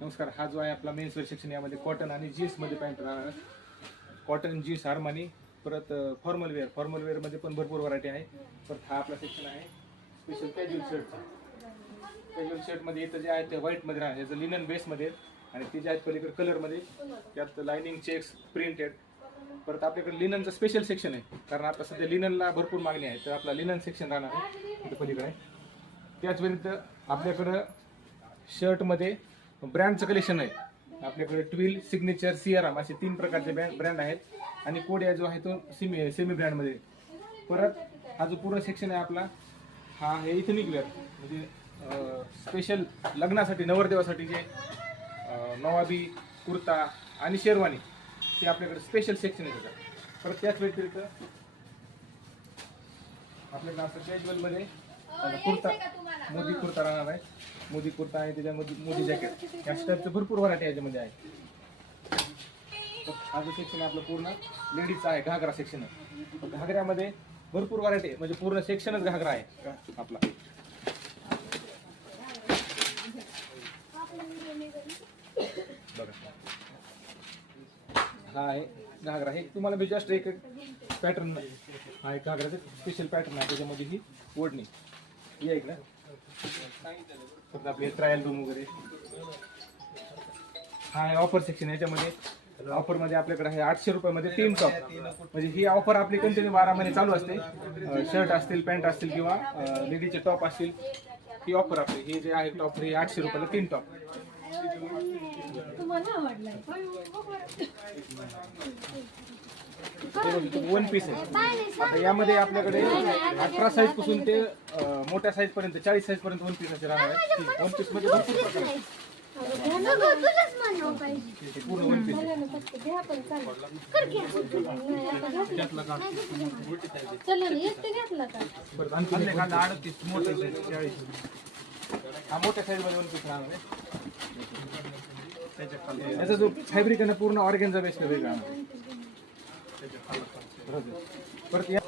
नमस्कार हा जो आहे आपला मेन्सवेअर सेक्शन यामध्ये कॉटन आणि जीन्समध्ये पॅन्ट राहणार कॉटन जीन्स हार्मनी परत फॉर्मल वेअर फॉर्मल वेअरमध्ये पण भरपूर व्हरायटी आहे. परत हा आपला सेक्शन आहे स्पेशल कॅज्युअल शर्टचा कॅज्युअल शर्टमध्ये इथं जे आहे ते व्हाईटमध्ये राहणार याचं लिनन बेस मध्ये आणि ते जे आहेत पलीकडे कलरमध्ये त्यात लाइनिंग चेक्स प्रिंटेड परत आपल्याकडे लिननचं स्पेशल सेक्शन आहे. कारण आता सध्या लिननला भरपूर मागणी आहे. तर आपला लिनन सेक्शन राहणार आहे. पलीकडे. त्याच व्यतिरिक्त आपल्याकडं शर्टमध्ये ब्रँडचं कलेक्शन आहे. आपल्याकडे ट्विल सिग्नेचर सियाराम असे तीन प्रकारचे ब्रँड ब्रँड आहेत. आणि कोडिया जो आहे तो सेमी सेमी ब्रँडमध्ये परत हा जो पूर्ण सेक्शन आहे आपला हा आहे इथनिक वेअर म्हणजे स्पेशल लग्नासाठी नवरदेवासाठी जे नवाबी कुर्ता आणि शेरवानी ते आपल्याकडे स्पेशल सेक्शन आहे परत त्याच व्यतिरिक्त आपल्याकडे असं कॅज्युअलमध्ये कुर्ता मोदी कुर्ता राहणार आहे. मोदी कुर्ता आहे त्याच्यामध्ये मोदी जॅकेट या टाईपचं भरपूर व्हरायटी याच्यामध्ये आहे. हा जो सेक्शन आपलं पूर्ण लेडीजचा आहे घागरा सेक्शन आहे. घागऱ्यामध्ये भरपूर व्हरायटी आहे. म्हणजे पूर्ण सेक्शनच घागरा आहे. आपला. बघा हा आहे घागरा. हे तुम्हाला मी जस्ट एक पॅटर्न हा एक घागराचं स्पेशल पॅटर्न आहे. त्याच्यामध्ये ही ओढणी. ही आहे ना. आपले ट्रायल रूम वगैरे. हा आहे ऑफर सेक्शन याच्यामध्ये ऑफरमध्ये आपल्याकडे आहे आठशे रुपयामध्ये तीन टॉप म्हणजे ही ऑफर आपली कंटिन्यू बारा महिने चालू असते. शर्ट असतील पॅन्ट असतील किंवा लेडीचे टॉप असतील ही ऑफर आपली. हे जे आहे टॉप हे आठशे रुपयाला तीन टॉप तुम्हाला आवडलाय. वन पीस आहे. आता यामध्ये आपल्याकडे अठरा साईजपासून ते अं, मोठ्या साईज पर्यंत चाळीस साईज पर्यंत वन पीस असे राहणार आहे वन पीसमध्ये भरपूर प्रकार आहेत. तुलाच म्हणावं पाहिजे हे पूर्ण वन पीस आहे. घ्या पण चालेल कर घ्या नाही, आता घातला. नाही, घेतला. चला ना एक ते घेतला का? परत आणखी एक अडतीस मोठे चाळीस. हा मोठ्या साईजमध्ये वन पीस राहणार आहे. याचा जो फॅब्रिक आहे ना पूर्ण ऑर्गेनचा बेस वेगळा परत या.